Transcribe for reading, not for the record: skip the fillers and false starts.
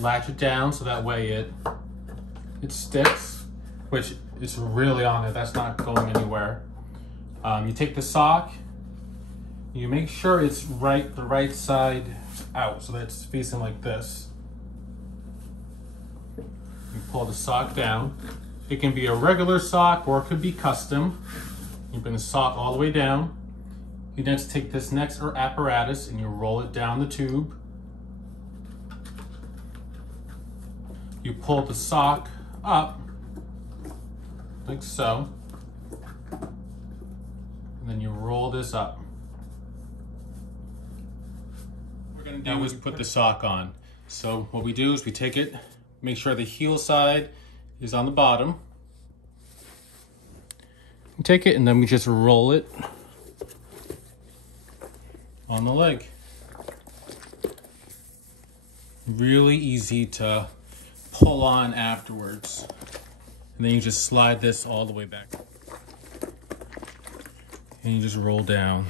latch it down so that way it sticks, which it's really on it. That's not going anywhere. You take the sock, you make sure it's the right side out so that it's facing like this. You pull the sock down. It can be a regular sock or it could be custom. You bring the sock all the way down. You next take this next apparatus and you roll it down the tube. You pull the sock up, like so, and then you roll this up. What we're gonna do is put the sock on. So what we do is we take it, make sure the heel side is on the bottom. You take it and then we just roll it on the leg. Really easy to pull on afterwards. And then you just slide this all the way back. And you just roll down.